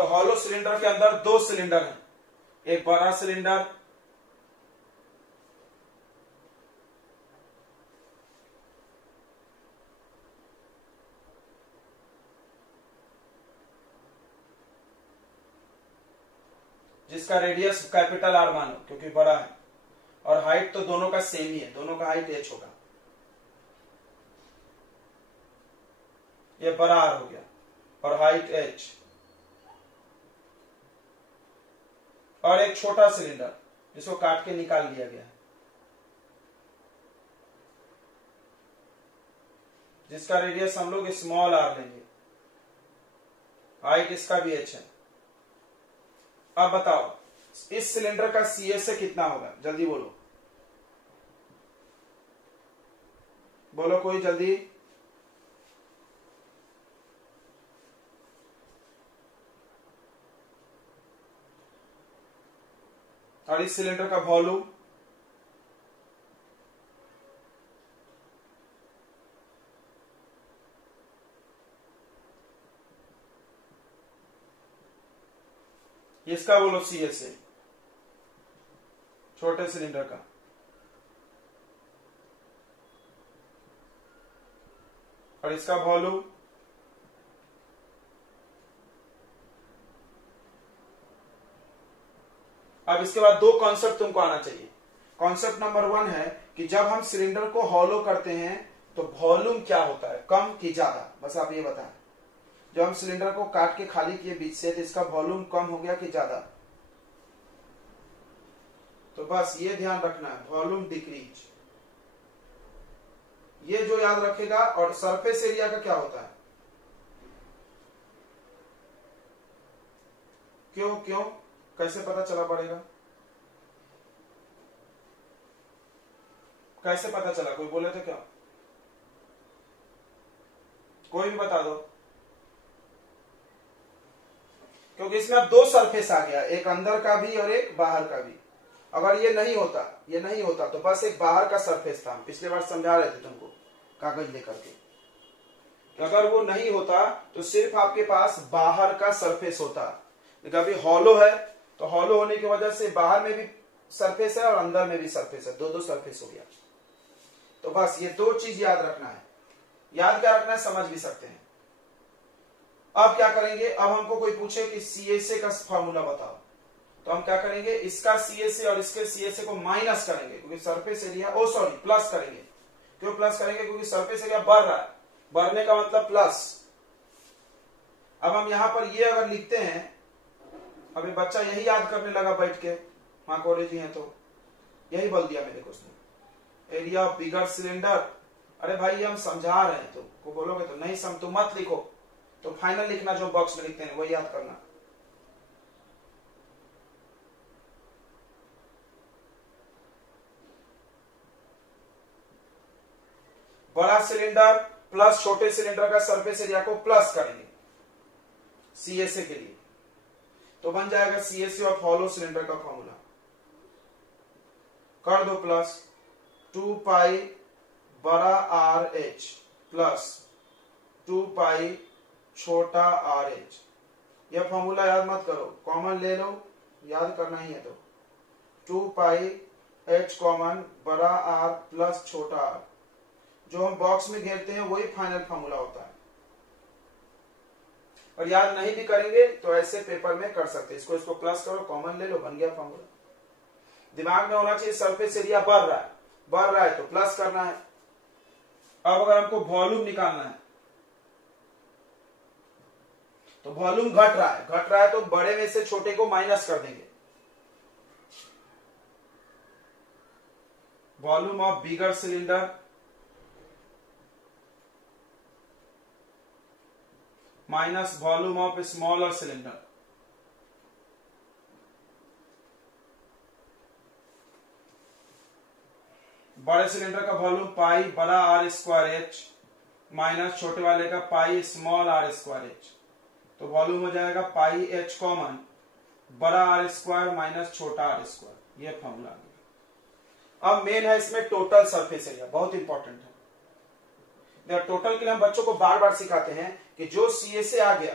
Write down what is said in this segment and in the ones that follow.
तो hollow cylinder के अंदर दो सिलेंडर हैं, एक बड़ा सिलेंडर जिसका रेडियस कैपिटल आर मानो क्योंकि बड़ा है, और हाइट तो दोनों का सेम ही है, दोनों का हाइट h होगा, ये बड़ा आर हो गया और हाइट h, और एक छोटा सिलेंडर जिसको काट के निकाल लिया गया है, जिसका रेडियस हम लोग स्मॉल आर लेंगे, हाइट इसका भी h है। अब बताओ इस सिलेंडर का CSA कितना होगा, जल्दी बोलो, बोलो कोई जल्दी। और इस सिलेंडर का वॉल्यूम इसका बोलो CSA, छोटे सिलेंडर का। और इसका वॉल्यूम अब इसके बाद दो कॉन्सेप्ट तुमको आना चाहिए। कॉन्सेप्ट नंबर 1 है कि जब हम सिलेंडर को हॉलो करते हैं तो वॉल्यूम क्या होता है, कम कि ज्यादा, बस आप ये बताएं। जब हम सिलेंडर को काट के खाली किए बीच से तो इसका वॉल्यूम कम हो गया कि ज्यादा, तो बस ये ध्यान रखना है, वॉल्यूम डिक्रीज, ये जो याद रखेगा। और सरफेस एरिया का क्या होता है, क्यों क्यों कैसे पता चला पड़ेगा, कैसे पता चला, कोई बोले तो क्या, कोई भी बता दो। क्योंकि इसमें अब दो सरफेस आ गया, एक अंदर का भी और एक बाहर का भी। अगर ये नहीं होता तो बस एक बाहर का सरफेस था, हम पिछले बार समझा रहे थे तुमको कागज लेकर के। अगर वो नहीं होता तो सिर्फ आपके पास बाहर का सरफेस होता, लेकिन अभी हॉलो है तो हॉलो होने की वजह से बाहर में भी सरफेस है और अंदर में भी सरफेस है, दो सरफेस हो गया। तो बस ये दो चीज याद रखना है। याद क्या रखना है, समझ भी सकते हैं। अब क्या करेंगे, अब हमको कोई पूछे कि CSA का फॉर्मूला बताओ, तो हम क्या करेंगे, इसका CSA और इसके CSA को माइनस करेंगे क्योंकि सरफेस एरिया, प्लस करेंगे। क्यों प्लस करेंगे, क्योंकि सरफेस एरिया बढ़ रहा है, बढ़ने का मतलब प्लस। अब हम यहां पर ये अगर लिखते हैं, अभी बच्चा यही याद करने लगा बैठ के, वहां कॉलेज ही है तो यही बोल दिया मेरे को उसने, एरिया ऑफ बिगर सिलेंडर। अरे भाई ये हम समझा रहे हैं, तो बोलोगे तो नहीं समझ तो मत लिखो, तो फाइनल लिखना जो बॉक्स में लिखते हैं वही याद करना। बड़ा सिलेंडर प्लस छोटे सिलेंडर का सरफेस एरिया को प्लस करेंगे CSA के लिए, तो बन जाएगा CSA ऑफ हॉलो सिलेंडर का फॉर्मूला, कर दो प्लस 2 पाई बड़ा RH प्लस 2 पाई छोटा RH। यह फॉर्मूला याद मत करो, कॉमन ले लो, याद करना ही है तो 2 पाई H कॉमन बड़ा R प्लस छोटा r, जो हम बॉक्स में घेरते हैं वही फाइनल फॉर्मूला होता है। और याद नहीं भी करेंगे तो ऐसे पेपर में कर सकते, इसको प्लस करो, कॉमन ले लो, बन गया फॉर्मूला। दिमाग में होना चाहिए सरफेस एरिया बढ़ रहा है तो प्लस करना है। अब अगर हमको वॉल्यूम निकालना है तो वॉल्यूम घट रहा है तो बड़े में से छोटे को माइनस कर देंगे। Volume of bigger cylinder minus volume of smaller cylinder. बड़े सिलेंडर का वॉल्यूम पाई बड़ा R² H माइनस छोटे वाले का पाई स्मॉल R² H, तो वॉल्यूम हो जाएगा पाई H कॉमन बड़ा R² माइनस छोटा R²। ये फॉर्मूला। अब मेन है इसमें टोटल सरफेस एरिया, बहुत इंपॉर्टेंट है। टोटल के लिए हम बच्चों को बार बार सिखाते हैं कि जो CSA आ गया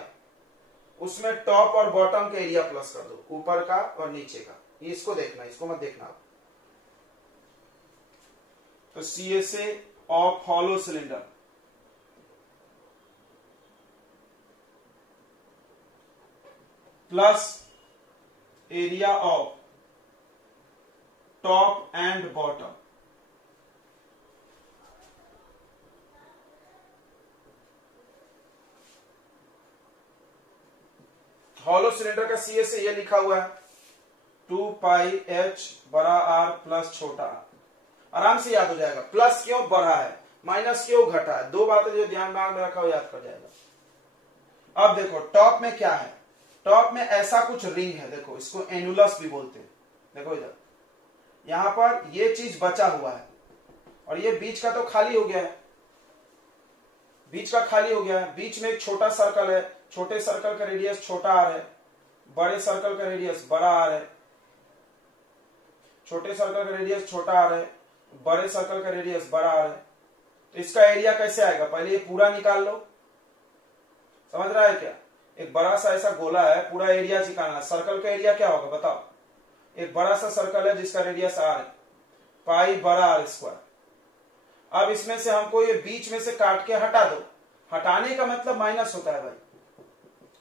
उसमें टॉप और बॉटम का एरिया प्लस कर दो, ऊपर का और नीचे का। इसको देखना, इसको मत देखना आप। तो CSA of hollow cylinder plus area of top and bottom hollow cylinder का CSA ये लिखा हुआ है 2 पाई h बड़ा R प्लस छोटा r। आराम से याद हो जाएगा। प्लस क्यों बढ़ा है, माइनस क्यों घटा है, दो बातें जो ध्यान में रखा हो याद कर जाएगा। अब देखो टॉप में क्या है, टॉप में ऐसा कुछ रिंग है, देखो इसको एनुलस भी बोलते हैं। देखो इधर यहां पर ये चीज बचा हुआ है और ये बीच का तो खाली हो गया है, बीच का खाली हो गया है। बीच में एक छोटा सर्कल है, छोटे सर्कल का रेडियस छोटा r है, बड़े सर्कल का रेडियस बड़ा r है। छोटे सर्कल का रेडियस छोटा r है, बड़े सर्कल का रेडियस बड़ा r है। तो इसका एरिया कैसे आएगा, पहले ये पूरा निकाल लो। समझ रहा है क्या, एक बड़ा सा ऐसा गोला है, पूरा एरिया निकालना। सर्कल का एरिया क्या होगा बताओ, एक बड़ा सा सर्कल है जिसका रेडियस r है, पाई बड़ा r स्क्वायर। अब इसमें से हमको ये बीच में से काट के हटा दो। हटाने का मतलब माइनस होता है भाई,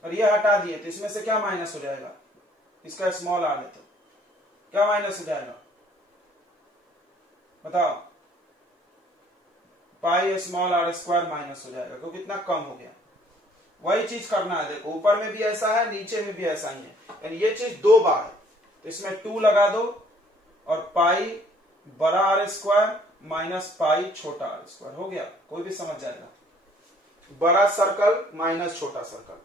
और ये हटा दिए तो इसमें से क्या माइनस हो जाएगा, इसका स्मॉल r है तो क्या माइनस हो जाएगा बताओ, pi small r square minus हो जाएगा, क्योंकि इतना कम हो गया। वही चीज करना है, देखो ऊपर में भी ऐसा है, नीचे में भी ऐसा ही है, यानी ये चीज दो बार है। तो इसमें 2 लगा दो और पाई बड़ा r स्क्वायर माइनस पाई छोटा r स्क्वायर हो गया। कोई भी समझ जाएगा, बड़ा सर्कल माइनस छोटा सर्कल,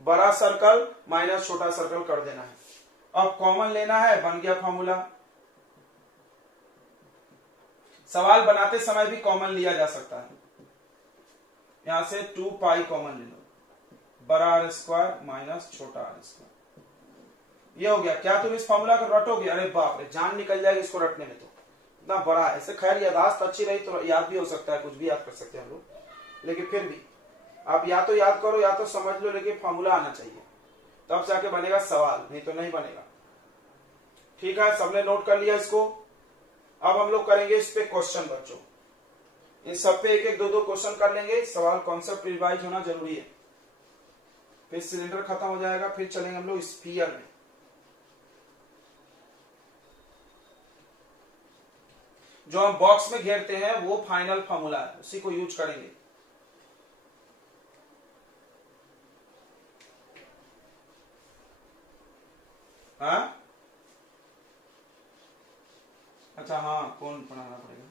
बड़ा सर्कल माइनस छोटा सर्कल कर देना है। अब कॉमन लेना है, बन गया फॉर्मूला। सवाल बनाते समय भी कॉमन लिया जा सकता है, यहां से 2 पाई कॉमन ले लो, बड़ा r स्क्वायर माइनस छोटा r स्क्वायर। ये हो गया। क्या तुम इस फॉर्मूला को रटोगे, अरे बाप रे जान निकल जाएगी इसको रटने में, तो इतना बड़ा है। ऐसे खैर यादाश्त अच्छी रही तो याद भी हो सकता है, कुछ भी याद कर सकते हैं हम लोग, लेकिन फिर भी आप या तो याद करो या तो समझ लो, लेकिन फॉर्मूला आना चाहिए, तब जाके बनेगा सवाल, नहीं तो नहीं बनेगा। ठीक है, सबने नोट कर लिया इसको। अब हम लोग करेंगे इस पे क्वेश्चन बच्चों, इन सब पे एक एक दो दो क्वेश्चन कर लेंगे। सवाल कॉन्सेप्ट रिवाइज होना जरूरी है, फिर सिलेंडर खत्म हो जाएगा, फिर चलेंगे हम लोग स्फीयर में। जो हम बॉक्स में घेरते हैं वो फाइनल फॉर्मूला है, उसी को यूज करेंगे। हाँ अच्छा, हाँ कौन पढ़ाना पड़ेगा,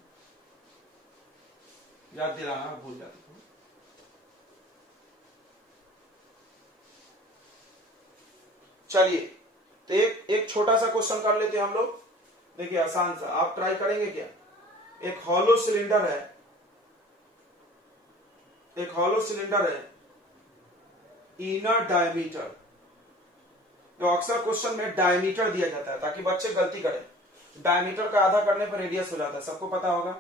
याद दिलाना, भूल जाते थे। चलिए तो एक छोटा सा क्वेश्चन कर लेते हैं हम लोग। देखिए आसान सा, आप ट्राई करेंगे क्या। एक हॉलो सिलेंडर है, एक हॉलो सिलेंडर है, इनर डायमीटर। तो अक्सर क्वेश्चन में डायमीटर दिया जाता है ताकि बच्चे गलती करें। डायमीटर का आधा करने पर रेडियस हो जाता है, सबको पता होगा।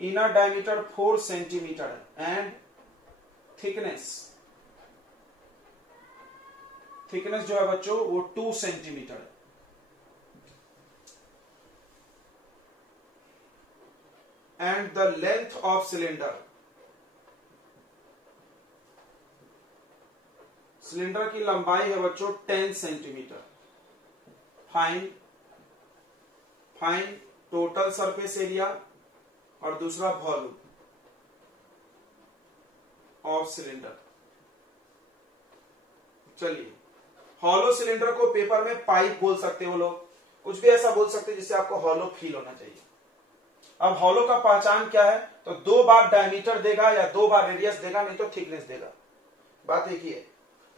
इनर डायमीटर 4 सेंटीमीटर है एंड थिकनेस जो है बच्चों वो 2 सेंटीमीटर है। And the length of cylinder, cylinder की लंबाई है बच्चों 10 centimetre. Fine total surface area और दूसरा वॉल्यूम ऑफ सिलेंडर। चलिए, हॉलो सिलेंडर को पेपर में पाइप बोल सकते हो लोग, कुछ भी ऐसा बोल सकते हैं जिससे आपको हॉलो फील होना चाहिए। अब हॉलो का पहचान क्या है, तो 2 बार डायमीटर देगा या 2 बार रेडियस देगा, नहीं तो थिकनेस देगा। बात एक ही है।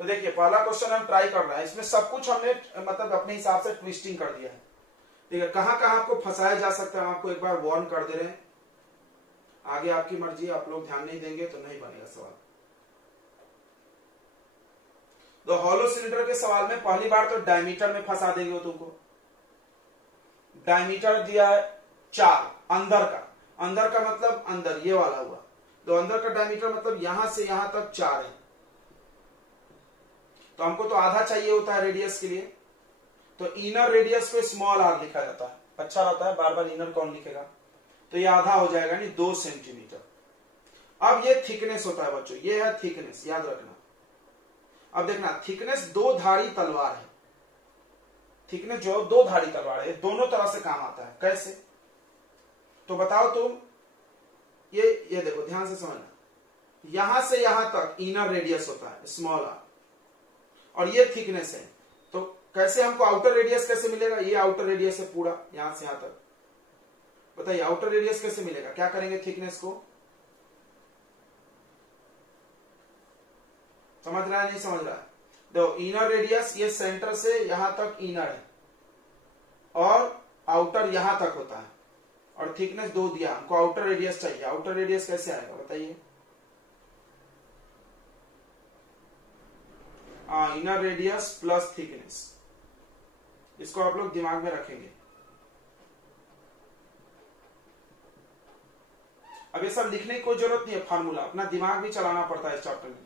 तो देखिए पहला क्वेश्चन हम ट्राई कर रहे हैं, इसमें सब कुछ हमने मतलब अपने हिसाब से ट्विस्टिंग कर दिया है। ठीक है, कहां कहां आपको फंसाया जा सकता है हम आपको एक बार वार्न कर दे रहे हैं। आगे आपकी मर्जी, आप लोग ध्यान नहीं देंगे तो नहीं बनेगा सवाल। तो हॉलो सिलेंडर के सवाल में पहली बार तो डायमीटर में फंसा देंगे वो तुमको। डायमीटर दिया है 4, अंदर का मतलब अंदर, ये वाला हुआ। तो अंदर का डायमीटर मतलब यहां से यहां तक 4 है। तो हमको तो आधा चाहिए होता है रेडियस के लिए, तो इनर रेडियस को स्मॉल आर लिखा जाता है, अच्छा रहता है, बार बार इनर कौन लिखेगा, तो ये आधा हो जाएगा नहीं 2 सेंटीमीटर। अब ये थिकनेस होता है बच्चों, ये है थिकनेस, याद रखना। अब देखना थिकनेस 2 धारी तलवार है, थिकनेस जो 2 धारी तलवार है, दोनों तरह से काम आता है। कैसे, तो बताओ तुम। ये देखो ध्यान से समझना, यहां से यहां तक इनर रेडियस होता है स्मॉल आर, और ये थिकनेस है, तो कैसे हमको आउटर रेडियस कैसे मिलेगा, ये आउटर रेडियस है पूरा यहां से यहां तक, बताइए आउटर रेडियस कैसे मिलेगा, क्या करेंगे थिकनेस को, समझ रहा है नहीं समझ रहा है, देखो इनर रेडियस ये सेंटर से यहां तक इनर है, और आउटर यहां तक होता है, और थिकनेस 2 दिया, हमको आउटर रेडियस चाहिए, आउटर रेडियस कैसे आएगा बताइए, इनर रेडियस प्लस थिकनेस, इसको आप लोग दिमाग में रखेंगे। अब ये सब लिखने की कोई जरूरत नहीं है, फार्मूला अपना दिमाग भी चलाना पड़ता है इस चैप्टर में।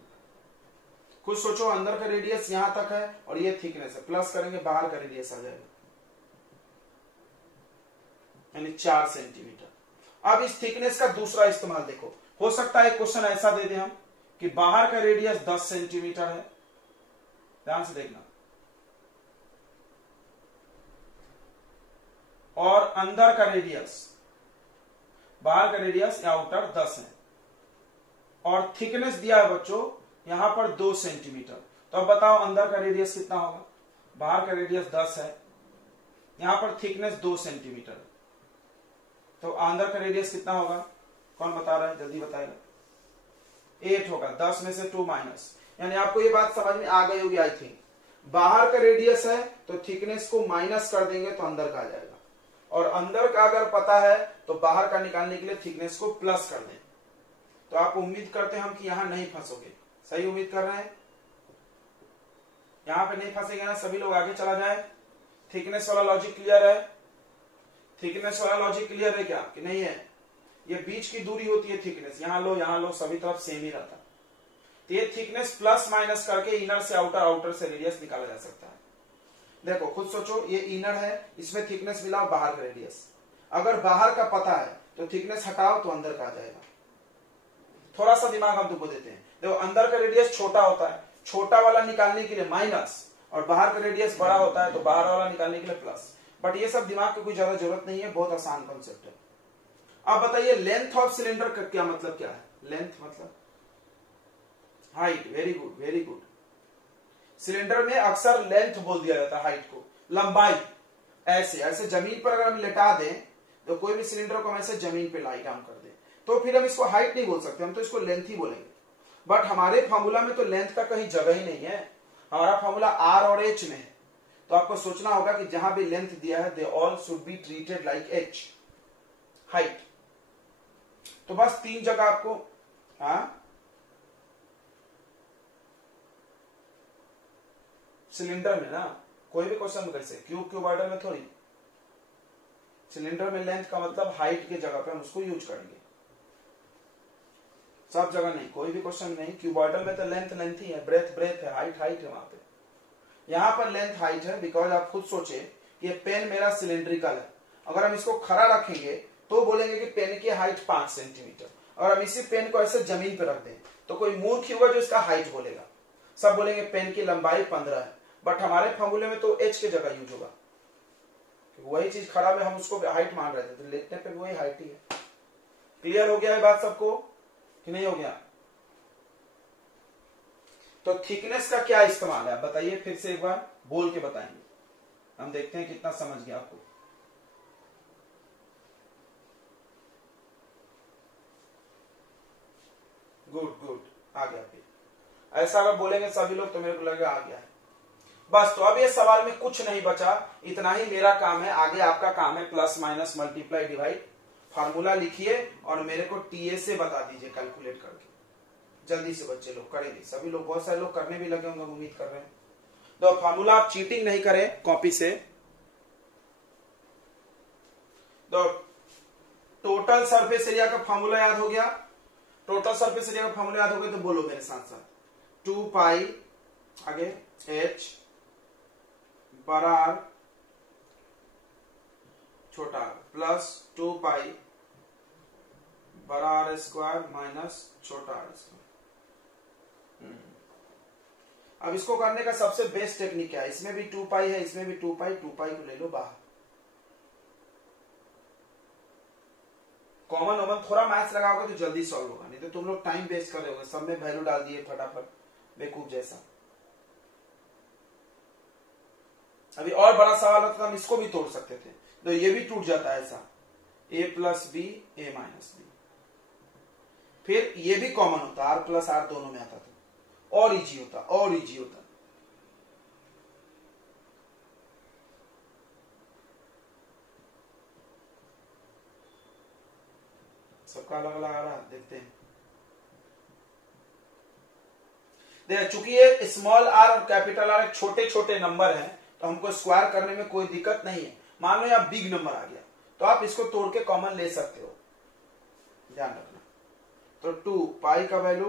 खुद सोचो, अंदर का रेडियस यहां तक है और ये थिकनेस है, प्लस करेंगे बाहर का रेडियस आ जाएगा, यानी 4 सेंटीमीटर। अब इस थिकनेस का दूसरा इस्तेमाल देखो, हो सकता है क्वेश्चन ऐसा दे दे हम कि बाहर का रेडियस 10 सेंटीमीटर है, ध्यान से देखना, और अंदर का रेडियस, बाहर का रेडियस या आउटर 10 है, और थिकनेस दिया है बच्चों यहां पर 2 सेंटीमीटर। तो अब बताओ अंदर का रेडियस कितना होगा, बाहर का रेडियस 10 है, यहां पर थिकनेस 2 सेंटीमीटर, तो अंदर का रेडियस कितना होगा, कौन बता रहा है, जल्दी बताएगा, 8 होगा, 10 में से 2 माइनस, यानी आपको ये बात समझ में आ गई होगी आई थिंक। बाहर का रेडियस है तो थिकनेस को माइनस कर देंगे तो अंदर का आ जाएगा, और अंदर का अगर पता है तो बाहर का निकालने के लिए थिकनेस को प्लस कर दें। तो आप उम्मीद करते हैं हम कि यहां नहीं फंसोगे, सही उम्मीद कर रहे हैं, यहां पे नहीं फंसेंगे ना, सभी लोग आगे चला जाए। थिकनेस वाला लॉजिक क्लियर है, थिकनेस वाला लॉजिक क्लियर है क्या कि नहीं है, ये बीच की दूरी होती है थिकनेस, यहां लो सभी तरफ सेम ही रहता है, तो ये थिकनेस प्लस माइनस करके इनर से आउटर, आउटर से रेडियस निकाला जा सकता है। देखो खुद सोचो, ये इनर है, इसमें थिकनेस मिलाओ बाहर का रेडियस, अगर बाहर का पता है तो थिकनेस हटाओ तो अंदर का आ जाएगा। थोड़ा सा दिमाग हम तुमको देते हैं, देखो अंदर का रेडियस छोटा होता है, छोटा वाला निकालने के लिए माइनस, और बाहर का रेडियस बड़ा होता है तो बाहर वाला निकालने के लिए प्लस, बट ये सब दिमाग की कोई ज्यादा जरूरत नहीं है, बहुत आसान कॉन्सेप्ट है। अब बताइए लेंथ ऑफ सिलेंडर का क्या मतलब, क्या है लेंथ, मतलब height, very good very good. Cylinder में अक्सर लेंथ बोल दिया जाता है हाइट को, लंबाई, ऐसे ऐसे जमीन पर अगर हम लेटा दें तो कोई भी सिलेंडर को हम ऐसे जमीन पे लाई डाउन कर दें तो फिर हम इसको हाइट नहीं बोल सकते, हम तो इसको लेंथ ही बोलेंगे। बट हमारे फॉर्मूला में तो लेंथ का कहीं जगह ही नहीं है, हमारा फॉर्मूला आर और एच में है, तो आपको सोचना होगा कि जहां भी लेंथ दिया है they all should be treated like H, height. तो बस 3 जगह आपको, सिलेंडर में ना कोई भी क्वेश्चन कैसे क्यूबॉइडल में थोड़ी, सिलेंडर में लेंथ का मतलब हाइट के जगह पे हम उसको यूज करेंगे, सब जगह नहीं, कोई भी क्वेश्चन नहीं। क्यूबॉइडल में तो लेंथ लेंथ ही है, ब्रेथ ब्रेथ है, हाइट हाइट है, वहां पे यहां पर लेंथ हाइट है, बिकॉज आप खुद सोचे कि पेन मेरा सिलेंड्रिकल है, अगर हम इसको खड़ा रखेंगे तो बोलेंगे कि पेन की हाइट 5 सेंटीमीटर, और हम इसी पेन को ऐसे जमीन पे रख दें तो कोई मूर्ख ही होगा जो इसका हाइट बोलेगा, सब बोलेंगे पेन की लंबाई 15 है, बट हमारे फॉर्मूले में तो एच की जगह यूज होगा, वही चीज खड़ा में हम उसको हाइट मान रहे थे, तो लिखने पे वही हाइट ही है। क्लियर हो गया है बात सबको कि नहीं हो गया? तो थिकनेस का क्या इस्तेमाल है बताइए, फिर से एक बार बोल के बताएंगे, हम देखते हैं कितना समझ गया आपको। गुड गुड, आ गया फिर। ऐसा अगर बोलेंगे सभी लोग तो मेरे को लगेगा आ गया है। बस, तो अब ये सवाल में कुछ नहीं बचा, इतना ही मेरा काम है, आगे आपका काम है plus minus multiply divide. Formula लिखिए और मेरे को टीए से बता दीजिए कैलकुलेट करके, जल्दी से बच्चे लोग करेंगे, सभी लोग, बहुत सारे लोग करने भी लगे होंगे, उम्मीद कर रहे हैं। तो फार्मूला आप चीटिंग नहीं करें कॉपी से। तो टोटल सरफेस एरिया का फार्मूला याद हो गया, टोटल सरफेस एरिया का फार्मूला याद हो गया तो बोलो मेरे साथ साथ, 2 पाई आगे h बड़ा आर छोटा आर प्लस 2 पाई बड़ा आर स्क्वायर माइनस छोटा आर स्क्वायर। अब इसको करने का सबसे बेस्ट टेक्निक क्या है, इसमें भी 2 पाई है, इसमें भी 2 पाई को ले लो बाहर। कॉमन ओमन थोड़ा मैथ्स लगाओगे तो जल्दी सॉल्व होगा, नहीं तो तुम लोग टाइम वेस्ट कर रहे होगे, सब में वैल्यू डाल दिए फटाफट बेवकूफ जैसा। अभी और बड़ा सवाल होता तो हम इसको भी तोड़ सकते थे, तो ये भी टूट जाता है ऐसा, a plus b a minus b. फिर ये भी कॉमन होता, आर प्लस आर दोनों में आता था, और इजी होता, और इजी होता। सबका अलग अलग आ रहा है, देखते हैं। देख चूंकि ये स्मॉल आर और कैपिटल आर छोटे छोटे नंबर हैं, तो हमको स्क्वायर करने में कोई दिक्कत नहीं है। मान लो यहाँ बिग नंबर आ गया तो आप इसको तोड़ के कॉमन ले सकते हो, ध्यान रखना। तो 2 पाई का वैल्यू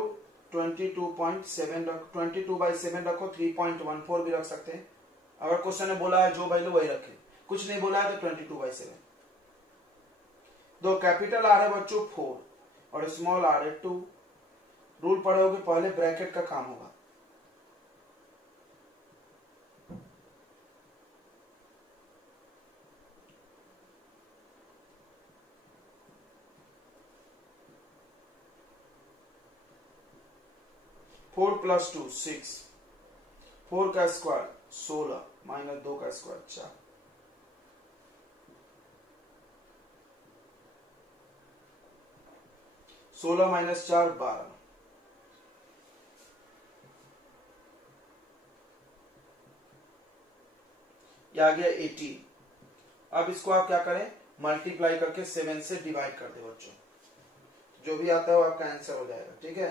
22.7 रखो, 22/7 रखो, 3.14 भी रख सकते हैं। अगर क्वेश्चन ने बोला है जो वैल्यू वही रखे, कुछ नहीं बोला है तो 22/7। दो कैपिटल आर है बच्चों 4 और स्मॉल आर है 2। रूल पढ़े होगे, पहले ब्रैकेट का काम होगा। फोर प्लस 2 6, 4 का स्क्वायर 16 माइनस 2 का स्क्वायर 4। सोलह माइनस 4 12। ये आ गया 18। अब इसको आप क्या करें, मल्टीप्लाई करके 7 से डिवाइड कर दे बच्चों, जो भी आता है वो आपका आंसर हो जाएगा। ठीक है,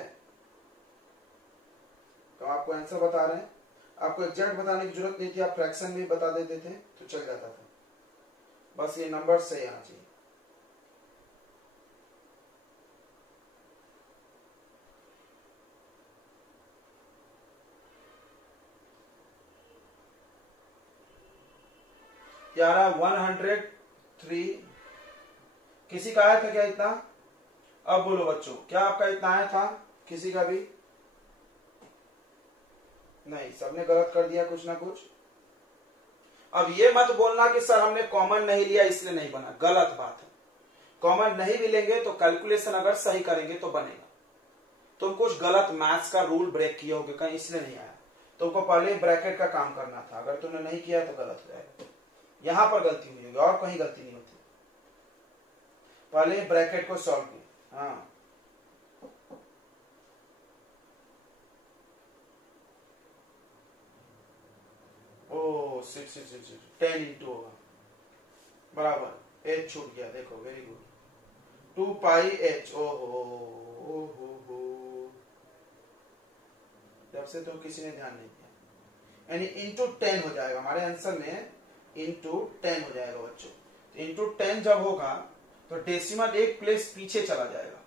तो आपको आंसर बता रहे हैं, आपको एग्जैक्ट बताने की जरूरत नहीं थी, आप फ्रैक्शन भी बता देते थे तो चल जाता था, बस ये नंबर सही आना चाहिए। यारा 103। किसी का आया था क्या इतना? अब बोलो बच्चों, क्या आपका इतना आया था? किसी का भी नहीं, सबने गलत कर दिया कुछ ना कुछ। अब ये मत बोलना कि सर हमने कॉमन नहीं लिया इसलिए नहीं बना, गलत बात है। कॉमन नहीं भी लेंगे तो कैलकुलेशन अगर सही करेंगे तो बनेगा। तुम कुछ गलत मैथ्स का रूल ब्रेक किए होगे कहीं, इसलिए नहीं आया। तुमको पहले ब्रैकेट का काम करना था, अगर तुमने नहीं किया तो गलत हो जाएगा। यहां पर गलती हुई होगी और कहीं गलती नहीं होती। पहले ब्रैकेट को सॉल्व किया। हाँ, ओ 6 10 इंटू होगा बराबर, एच छूट गया, देखो वेरी गुड। 2 पाई एच। ओहो, जब से तो किसी ने ध्यान नहीं दिया, यानी इंटू 10 हो जाएगा हमारे आंसर में, इंटू 10 हो जाएगा बच्चों। इंटू 10 जब होगा तो डेसिमल एक प्लेस पीछे चला जाएगा,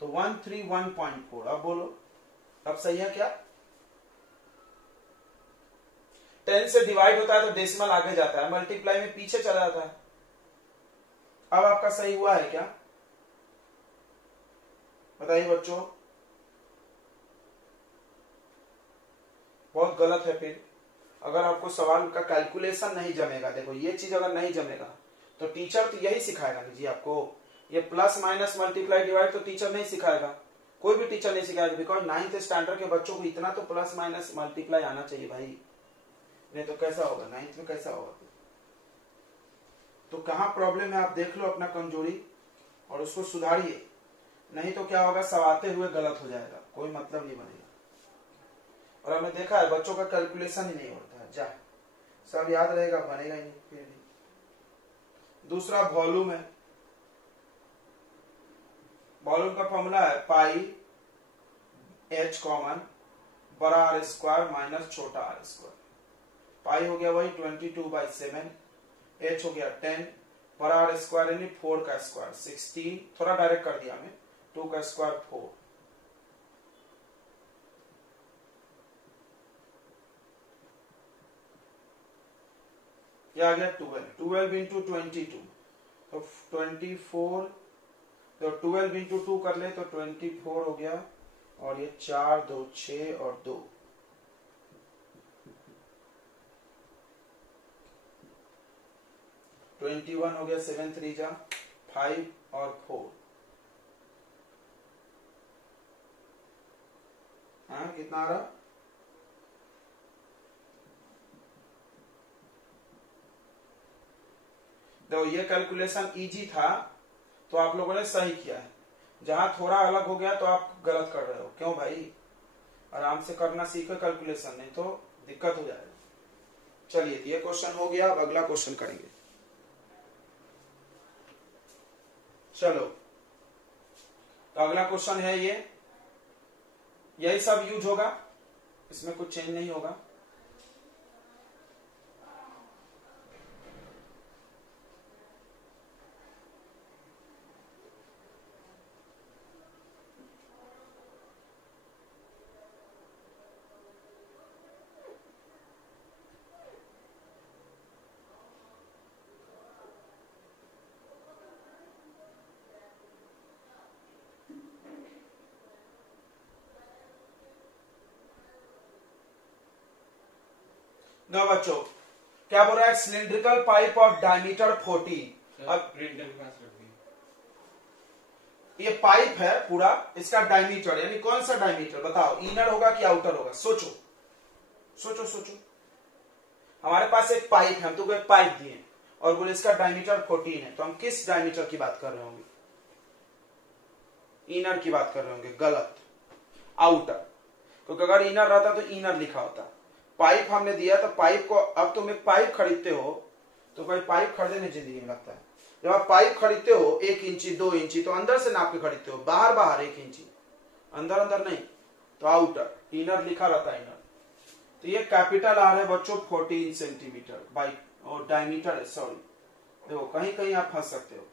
तो 131.4। अब बोलो, अब सही है क्या? 10 से डिवाइड होता है तो डेसिमल आगे जाता है, मल्टीप्लाई में पीछे चला जाता है। अब आपका सही हुआ है क्या? बताइए बच्चों। बहुत गलत है। फिर अगर आपको सवाल का कैलकुलेशन नहीं जमेगा, देखो ये चीज अगर नहीं जमेगा तो टीचर तो यही सिखाएगा नहीं जी आपको, ये प्लस माइनस मल्टीप्लाई डिवाइड तो टीचर नहीं सिखाएगा, कोई भी टीचर नहीं सिखाएगा। बिकॉज 9th स्टैंडर्ड के बच्चों को इतना तो प्लस माइनस मल्टीप्लाई आना चाहिए भाई, नहीं तो कैसा होगा, 9th में कैसा होगा? तो कहां प्रॉब्लम है आप देख लो अपना कमजोरी और उसको सुधारिए, नहीं तो क्या होगा, सवाते हुए गलत हो जाएगा, कोई मतलब नहीं बनेगा। और हमने देखा है बच्चों का कैलकुलेशन ही नहीं होता है, जा सब याद रहेगा, बनेगा ही नहीं फिर भी। दूसरा वॉल्यूम है, वॉल्यूम का फॉर्मूला है पाई एच कॉमन बड़ा आर स्क्वायर माइनस छोटा आर स्क्वायर। पाई हो गया वही 22/7, एच हो गया 10, बड़ा आर स्क्वायर यानी 4 का स्क्वायर 16, थोड़ा डायरेक्ट कर दिया हमें, 2 का स्क्वायर 4। ये आ गया 12 इंटू 22 तो 24, तो 12 इंटू 2 कर ले तो 24 हो गया, और ये 4 2 6 और 2, 21 हो गया, 7 3 जा 5 और 4, हाँ कितना आ रहा? देखो ये कैलकुलेशन इजी था तो आप लोगों ने सही किया है, जहां थोड़ा अलग हो गया तो आप गलत कर रहे हो। क्यों भाई, आराम से करना सीखो कैलकुलेशन, नहीं तो दिक्कत हो जाएगा। चलिए ये क्वेश्चन हो गया, अब अगला क्वेश्चन करेंगे। चलो तो अगला क्वेश्चन है ये, यही सब यूज होगा, इसमें कुछ चेंज नहीं होगा। दो बच्चों, क्या बोल रहा है? Cylindrical pipe of diameter 14। अब ये पाइप है पूरा, इसका डायमीटर यानी कौन सा डायमीटर बताओ, इनर होगा कि आउटर होगा? सोचो सोचो सोचो। हमारे पास एक पाइप है, हम तुमको एक पाइप दिए और बोले इसका डायमीटर 14 है, तो हम किस डायमीटर की बात कर रहे होंगे? इनर की बात कर रहे होंगे। गलत, आउटर, क्योंकि अगर इनर रहता तो इनर लिखा होता। पाइप हमने दिया तो पाइप को, अब तुम एक पाइप खरीदते हो तो कोई पाइप खरीदने जिंदगी में लगता है। जब आप पाइप खरीदते हो 1 इंची 2 इंची तो अंदर से नाप के खरीदते हो, बाहर बाहर 1 इंची, अंदर अंदर नहीं, तो आउटर, इनर लिखा रहता है इनर। तो ये कैपिटल आर है बच्चों 14 सेंटीमीटर बाई, और डायमीटर है, सॉरी देखो कहीं कहीं आप फंस सकते हो।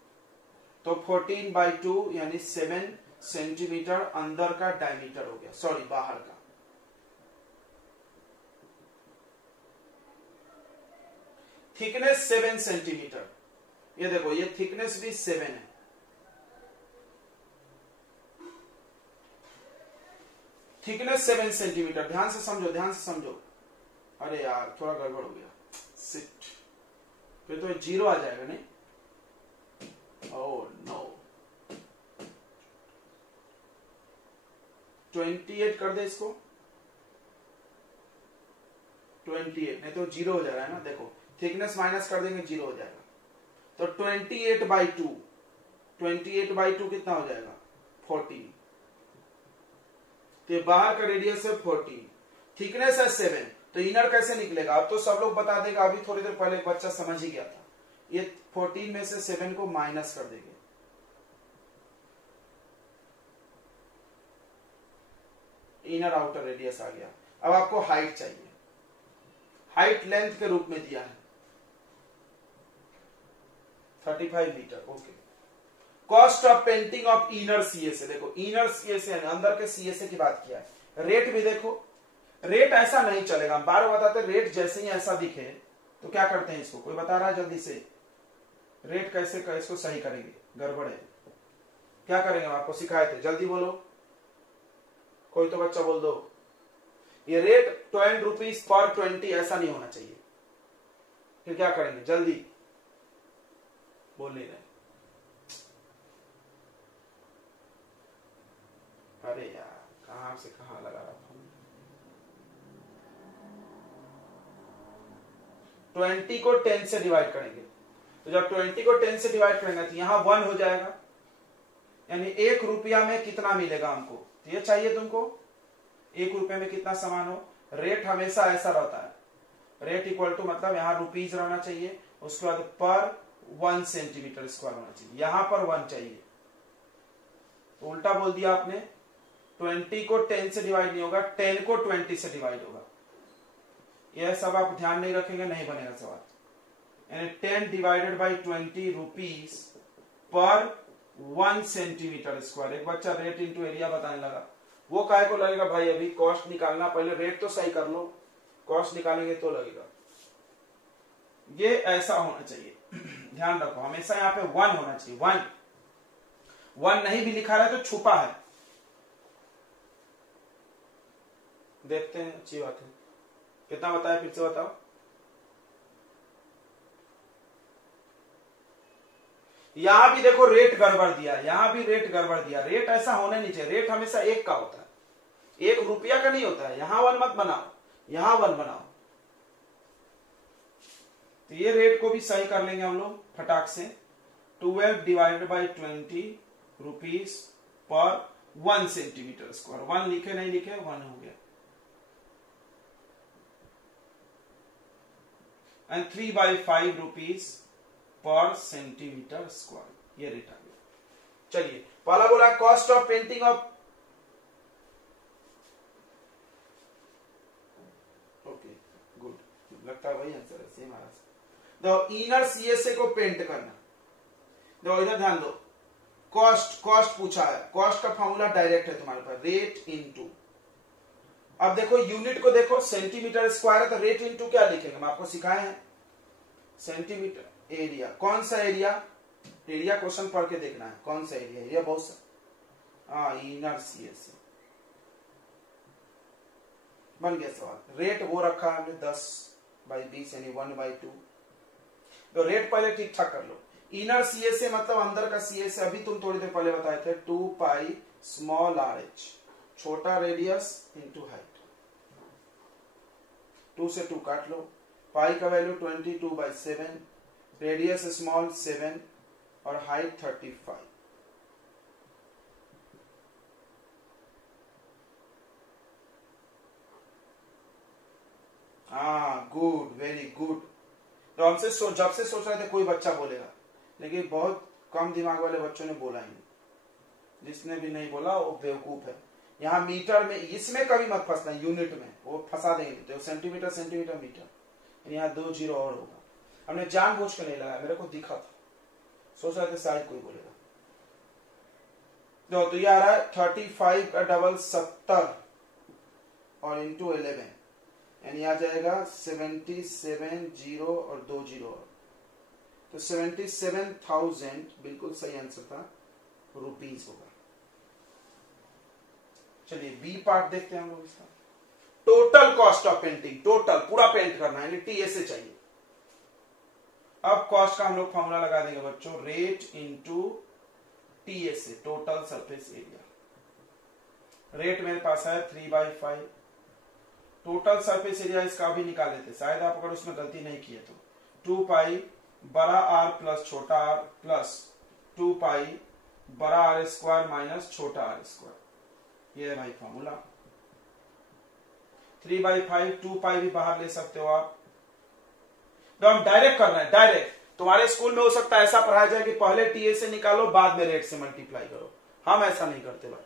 तो 14/2 यानी 7 सेंटीमीटर अंदर का डायमीटर हो गया, सॉरी बाहर का। थिकनेस 7 सेंटीमीटर, ये देखो ये थिकनेस भी 7 है। थिकनेस 7 सेंटीमीटर, ध्यान से समझो ध्यान से समझो। अरे यार थोड़ा गड़बड़ हो गया, सिट, फिर तो 0 आ जाएगा नहीं। ओह नो, 28 कर दे इसको, 28 नहीं तो 0 हो जाएगा ना। देखो थिकनेस माइनस कर देंगे 0 हो जाएगा। तो 28/2, 28/2 कितना हो जाएगा? 14। तो बाहर का रेडियस है 14, थिकनेस है 7, तो इनर कैसे निकलेगा? अब तो सब लोग बता देगा, अभी थोड़ी देर पहले बच्चा समझ ही गया था। ये 14 में से 7 को माइनस कर देंगे, इनर आउटर रेडियस आ गया। अब आपको हाइट चाहिए, हाइट लेंथ के रूप में दिया है 35 metre. Okay, cost of painting of inner CSA, देखो इनर सीएसए अंदर के सीएसए की बात किया है। रेट भी देखो, रेट ऐसा नहीं चलेगा, हम बार बताते रेट जैसे ही ऐसा दिखे तो क्या करते हैं, इसको कोई बता रहा है जल्दी से? रेट कैसे इसको सही करेंगे? गड़बड़ है, क्या करेंगे? हम आपको सिखाए थे, जल्दी बोलो, कोई तो बच्चा बोल दो। ये रेट 20 रुपीज पर 20 ऐसा नहीं होना चाहिए। फिर क्या करेंगे? जल्दी बोल नहीं रहे। अरे यार कहां से कहां लगा रहा हूं। 20 को 10 से डिवाइड करेंगे, तो जब 20 को 10 से डिवाइड करेंगे तो यहां 1 हो जाएगा, यानी 1 रुपया में कितना मिलेगा हमको? तो ये चाहिए तुमको 1 रुपये में कितना सामान हो। रेट हमेशा ऐसा रहता है, रेट इक्वल टू मतलब यहां रुपीज रहना चाहिए, उसके बाद पर 1 सेंटीमीटर स्क्वायर होना चाहिए, यहां पर 1 चाहिए। तो उल्टा बोल दिया आपने, 20 को 10 से डिवाइड नहीं होगा, 10 को 20 से डिवाइड होगा। यह सब आप ध्यान नहीं रखेंगे नहीं बनेगा सवाल। यानी 10 divided by 20 rupees per 1 centimetre square. एक बच्चा रेट इंटू एरिया बताने लगा, वो काहे को लगेगा भाई? अभी कॉस्ट निकालना, पहले रेट तो सही कर लो, कॉस्ट निकालेंगे तो लगेगा। ये ऐसा होना चाहिए। ध्यान रखो हमेशा यहाँ पे 1 होना चाहिए। 1 नहीं भी लिखा रहा है तो छुपा है। देखते हैं, अच्छी बात है। कितना बताया फिर से बताओ। यहां भी देखो रेट गड़बड़ दिया, यहां भी रेट गड़बड़ दिया। रेट ऐसा होना नहीं चाहिए। रेट हमेशा 1 का होता है, 1 रुपया का नहीं होता है। यहां 1 मत बनाओ, यहां 1 बनाओ। तो ये रेट को भी सही कर लेंगे हम लोग फटाक से। 12 divided by 20 rupees per 1 centimetre square. 1 लिखे नहीं लिखे, 1 हो गया। And 3 by 5 rupees per centimetre square. ये रेट आ गया। चलिए पहला बोला cost of painting of, okay good, लगता है वही आंसर है, सेम आ रहा। देखो इनर सीएसए को पेंट करना। देखो इधर ध्यान दो, कॉस्ट पूछा है। कॉस्ट का फॉर्मूला डायरेक्ट है तुम्हारे पास, रेट इनटू। अब देखो यूनिट को देखो, सेंटीमीटर स्क्वायर है तो रेट इनटू क्या लिखेंगे, हम आपको सिखाए हैं। सेंटीमीटर एरिया, कौन सा एरिया, एरिया क्वेश्चन पढ़ के देखना है कौन सा एरिया। एरिया बहुत सा, हाँ इनर सीएसए बन गया सवाल। रेट वो रखा है हमने 10/20 यानी 1/2। तो रेट पहले ठीक ठाक कर लो। इनर सीएसए मतलब अंदर का सीएसए, अभी तुम थोड़ी देर पहले बताए थे 2 पाई स्मॉल RH, छोटा रेडियस इंटू हाइट। 2 से 2 काट लो। पाई का वैल्यू 22/7, रेडियस स्मॉल 7 और हाइट 35। हाँ गुड, वेरी गुड। तो हमसे जब से सोच रहे थे कोई बच्चा बोलेगा, लेकिन बहुत कम दिमाग वाले बच्चों ने बोला ही नहीं। जिसने भी नहीं बोला वो बेवकूफ है। यहाँ मीटर में, इसमें कभी मत फंसना, यूनिट में वो फंसा देंगे। तो सेंटीमीटर सेंटीमीटर मीटर, यहाँ 2 जीरो और होगा। हमने जानबूझ के नहीं लगाया, मेरे को दिखा था, सोच रहे थे शायद कोई बोलेगा। तो ये आ रहा है 35 का डबल 70 और इंटू 11, यानी आ जाएगा 77 जीरो और 2 जीरो और, तो 77,000 बिल्कुल सही आंसर था, रुपीज होगा। चलिए बी पार्ट देखते हैं हम लोग इसका। Total cost of painting, total पूरा पेंट करना है, यानी टीएसए चाहिए। अब कॉस्ट का हम लोग फॉर्मूला लगा देंगे बच्चों, rate into TSA, total surface area. Rate मेरे पास है 3/5। टोटल सरफेस एरिया इसका भी निकाल लेते, शायद आप अगर उसमें गलती नहीं किए तो। 2 पाई बड़ा R प्लस छोटा r प्लस 2 पाई बड़ा R स्क्वायर माइनस छोटा R स्क्वायर। ये है भाई फॉर्मूला। 3/5, 2 पाई भी बाहर ले सकते हो आप। तो हम डायरेक्ट कर रहे हैं, डायरेक्ट। तुम्हारे स्कूल में हो सकता है ऐसा पढ़ाया जाए कि पहले टीए से निकालो बाद में रेट से मल्टीप्लाई करो। हम ऐसा नहीं करते भाई,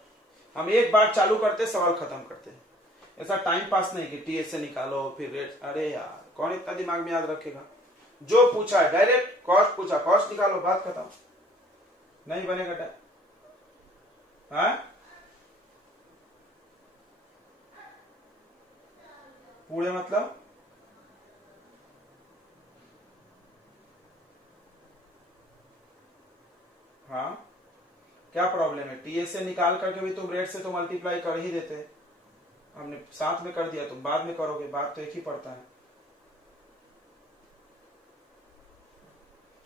हम एक बार चालू करते सवाल खत्म करते हैं। ऐसा टाइम पास नहीं कि टीए से निकालो फिर रेट, अरे यार कौन इतना दिमाग में याद रखेगा। जो पूछा है डायरेक्ट, कॉस्ट पूछा कॉस्ट निकालो, बात खत्म। नहीं बनेगा पूरे मतलब हाँ क्या प्रॉब्लम है, टीए से निकाल करके भी तुम रेट से तो मल्टीप्लाई कर ही देते। हमने साथ में कर दिया, तुम बाद में करोगे, बात तो एक ही पड़ता है।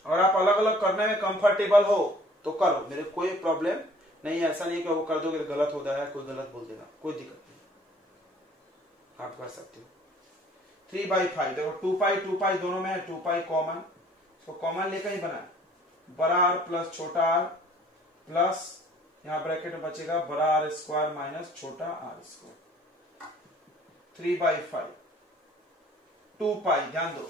और आप अलग अलग करने में कंफर्टेबल हो तो करो, मेरे कोई प्रॉब्लम नहीं है। ऐसा नहीं कि वो कर दोगे तो गलत हो जाएगा, कोई गलत बोल देगा, कोई दिक्कत नहीं, आप कर सकते हो। 3/5 देखो 2 पाई दोनों में है, 2 पाई कॉमन, तो कॉमन लेकर ही बना, बड़ा R प्लस छोटा R प्लस यहां ब्रैकेट में बचेगा बड़ा R स्क्वायर माइनस छोटा R स्क्वायर। 3/5 2 पाई, ध्यान दो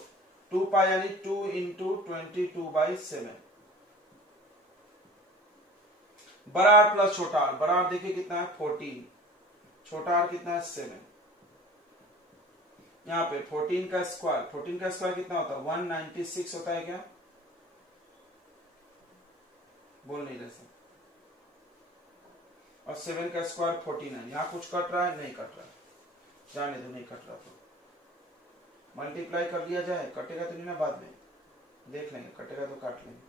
2 पाई यानी 2 इंटू 22/7, बड़ा R प्लस छोटा R। बड़ा R देखिए कितना है 14, छोटा R कितना है 7। यहाँ पे 14 का स्क्वायर कितना होता है 196 होता है क्या, बोल नहीं रहे सर। और 7 का स्क्वायर 49। यहाँ कुछ कट रहा है, नहीं कट रहा है, जाने दो, नहीं कट रहा तो मल्टीप्लाई कर दिया जाए, कटेगा तो नहीं ना, बाद में देख लेंगे, कटेगा तो काट लेंगे।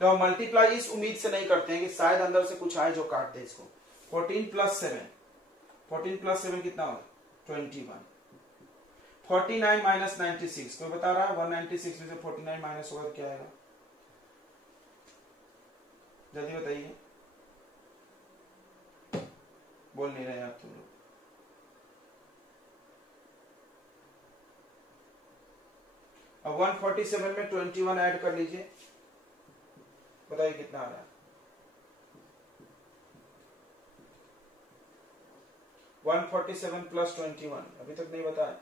तो मल्टीप्लाई इस उम्मीद से नहीं करते हैं कि शायद अंदर से कुछ आए जो काट दे इसको। 14 प्लस 7, 14 प्लस 7 कितना होगा 21। 49 माइनस 96, कोई बता रहा है 196 में से 49 माइनस होगा तो क्या आएगा, जल्दी बताइए, बोल नहीं रहे आप तुम लोग। अब 147 में 21 ऐड कर लीजिए, बताइए कितना आ रहा है। 147 प्लस 21 अभी तक नहीं बताया।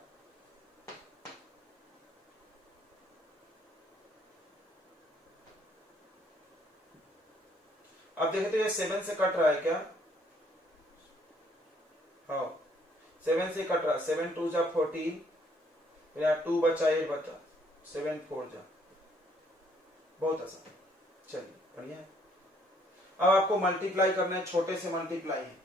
अब देखे तो ये 7 से कट रहा है क्या, हाँ 7 से कट रहा है। 7 2 जा 14, फिर यहाँ 2 बचा, ये बचा 7 4 जा, बहुत आसान। चलिए बढ़िया है। अब आपको मल्टीप्लाई करना है, छोटे से मल्टीप्लाई है।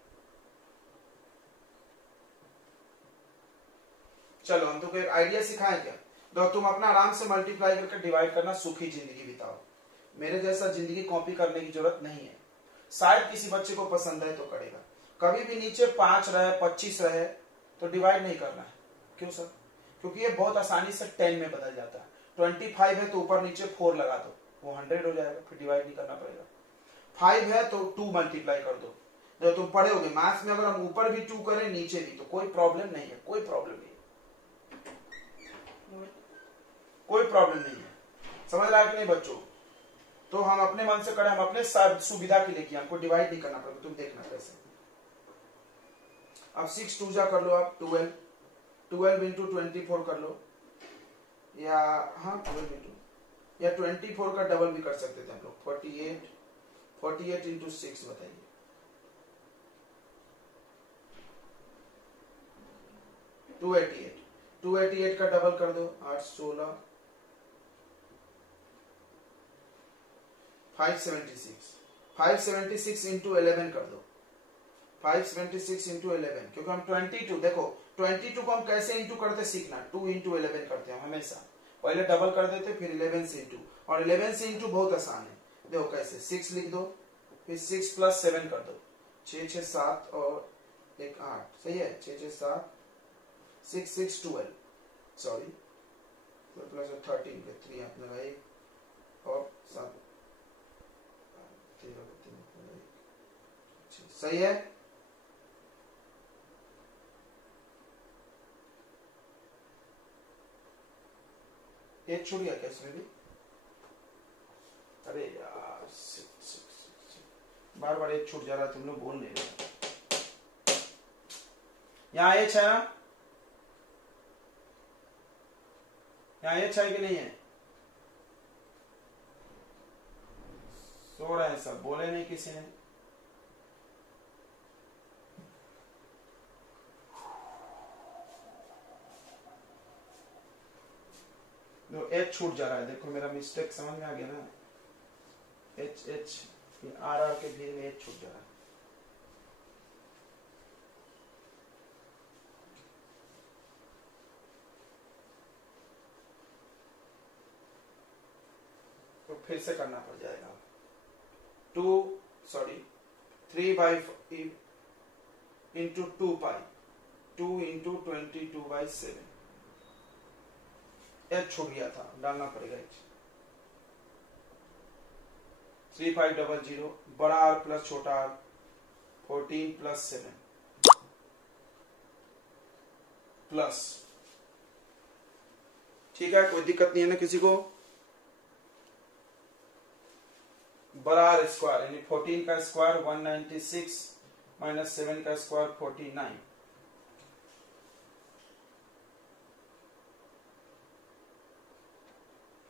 चलो हम तो एक आइडिया सिखाएं क्या, तो तुम अपना आराम से मल्टीप्लाई करके डिवाइड करना, सुखी जिंदगी बिताओ। मेरे जैसा जिंदगी कॉपी करने की जरूरत नहीं है। शायद किसी बच्चे को पसंद है तो करेगा। कभी भी नीचे 5 रहे 25 रहे तो डिवाइड नहीं करना है। क्यों सर? क्योंकि ये बहुत आसानी से 10 में बदल जाता है। 25 है तो ऊपर नीचे 4 लगा दो, वो 100 हो जाएगा, फिर डिवाइड नहीं करना पड़ेगा। 5 है तो 2 मल्टीप्लाई कर दो। जब तुम पढ़े होगे मैथ्स में, अगर हम ऊपर भी 2 करें नीचे भी, तो कोई प्रॉब्लम नहीं है, कोई प्रॉब्लम नहीं है, कोई प्रॉब्लम नहीं है। समझ रहा है कि नहीं बच्चों? तो हम अपने मन से करें, हम अपने सुविधा के लिए किया, हमको डिवाइड नहीं करना पड़ेगा। तुम देखना कैसे। अब 6 2 जा कर लो आप 12, 12 इंटू 24 कर लो, या हाँ 12 इंटू, या 24 का डबल भी कर सकते थे हम लोग। 48 इंटू 6 बताइए। टू 288 का डबल कर दो, 8 16, 576 इंटू 11 कर दो, 576 इंटू 11, क्योंकि हम 22, देखो 22 को हम कैसे इंटू करते सीखना, 2 इंटू 11 करते हैं हमेशा। पहले डबल कर देते, फिर 11 से इंटू, और 11 से इंटू बहुत आसान है। देखो कैसे, 6 लिख दो, फिर 6 प्लस 7 कर दो, 6 6 7 और 1 8, सही है। 6 6 7 6 6 12, सॉरी प्लस 13 के 3 हाथ लगाए और 7 सही है। एक छूट गया क्या इसमें भी? अरे यार बार बार एक छूट जा रहा है, तुम लोग बोल नहीं रहे। यहाँ एच है ना, यहाँ एच है कि नहीं है? सो रहे हैं सब, बोले नहीं किसी ने। एच छूट जा रहा है, देखो मेरा मिस्टेक समझ में आ गया ना। एच आर के भी में एच छूट जा रहा है। तो फिर से करना पड़ जाएगा। 3 इंटू 2 पाई, 2 इंटू 22/7। एच छूट गया था, डालना पड़ेगा एच। 3500, बड़ा आर प्लस छोटा आर, 14 प्लस 7 प्लस, ठीक है, कोई दिक्कत नहीं है ना किसी को? बड़ा आर स्क्वायर यानी 14 का स्क्वायर 196 माइनस 7 का स्क्वायर 49।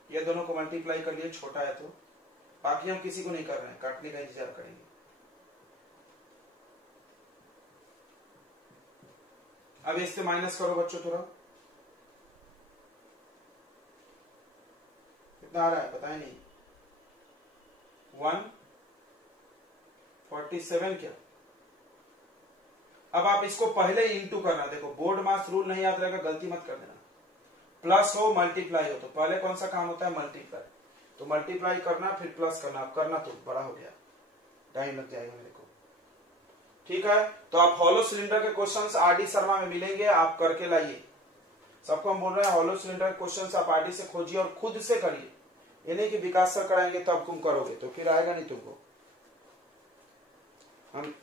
ये दोनों को मल्टीप्लाई कर लिए, छोटा है तो। बाकी हम किसी को नहीं कर रहे हैं, काटने का इंतजार करेंगे। अब इससे माइनस करो बच्चों थोड़ा, कितना आ रहा है पता ही नहीं। 147 क्या? अब आप इसको पहले ही इंटू करना, देखो बोर्ड मास रूल नहीं याद रहेगा, गलती मत कर देना। प्लस हो मल्टीप्लाई हो तो पहले कौन सा काम होता है, मल्टीप्लाई। तो मल्टीप्लाई करना फिर प्लस करना, अब करना तो बड़ा हो गया, टाइम लग जाएगा मेरे को। ठीक है, तो आप हॉलो सिलेंडर के क्वेश्चंस आरडी शर्मा में मिलेंगे, आप करके लाइए। सबको हम बोल रहे हैं हॉलो सिलेंडर क्वेश्चंस आप आरडी से खोजिए और खुद से करिए, ये नहीं कि विकास सर कराएंगे तब तुम करोगे, तो फिर आएगा नहीं तुमको। हम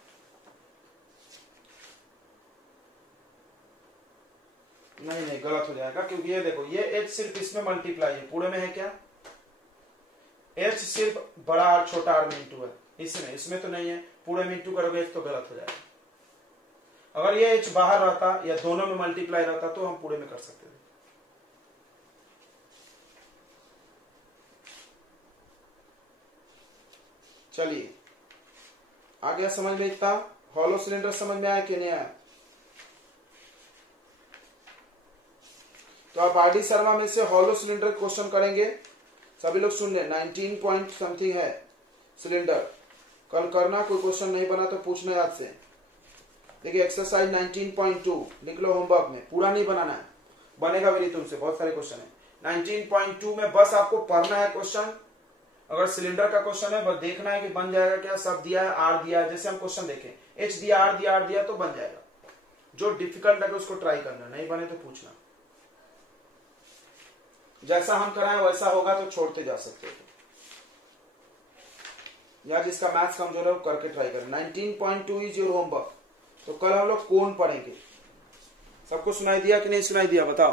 नहीं गलत हो जाएगा, क्योंकि ये देखो ये एच सिर्फ इसमें मल्टीप्लाई है, पूरे में है क्या, एच सिर्फ बड़ा आर छोटा आर में इंटू है, इसमें तो नहीं है, पूरे में इंटू करोगे एच तो गलत हो जाएगा। अगर ये एच बाहर रहता या दोनों में मल्टीप्लाई रहता तो हम पूरे में कर सकते थे। चलिए आ गया समझ में इतना, हॉलो सिलेंडर समझ में आया कि नहीं आया। तो आप आरडी शर्मा में से हॉलो सिलेंडर क्वेश्चन करेंगे, सभी लोग सुन ले, 19 पॉइंट समथिंग है सिलेंडर, कल करना, कोई क्वेश्चन नहीं बना तो पूछना याद से। देखिए एक्सरसाइज 19.2 लिख लो होमवर्क में, पूरा नहीं बनाना है, बनेगा भी नहीं तुमसे, बहुत सारे क्वेश्चन है। 19.2 में बस आपको पढ़ना है क्वेश्चन, अगर सिलेंडर का क्वेश्चन है बस देखना है कि बन जाएगा क्या, सब दिया है, आर दिया है, जैसे हम क्वेश्चन देखें एच दिया आर दिया तो बन जाएगा। जो डिफिकल्ट लगे उसको ट्राई करना, नहीं बने तो पूछना, जैसा हम कराएं वैसा होगा तो छोड़ते जा सकते हो, या जिसका मैथ्स कमजोर है वो करके ट्राई करें। 19.2 इज योर होमवर्क। तो कल हम लोग कोण पढ़ेंगे, सबको सुनाई दिया कि नहीं सुनाई दिया बताओ।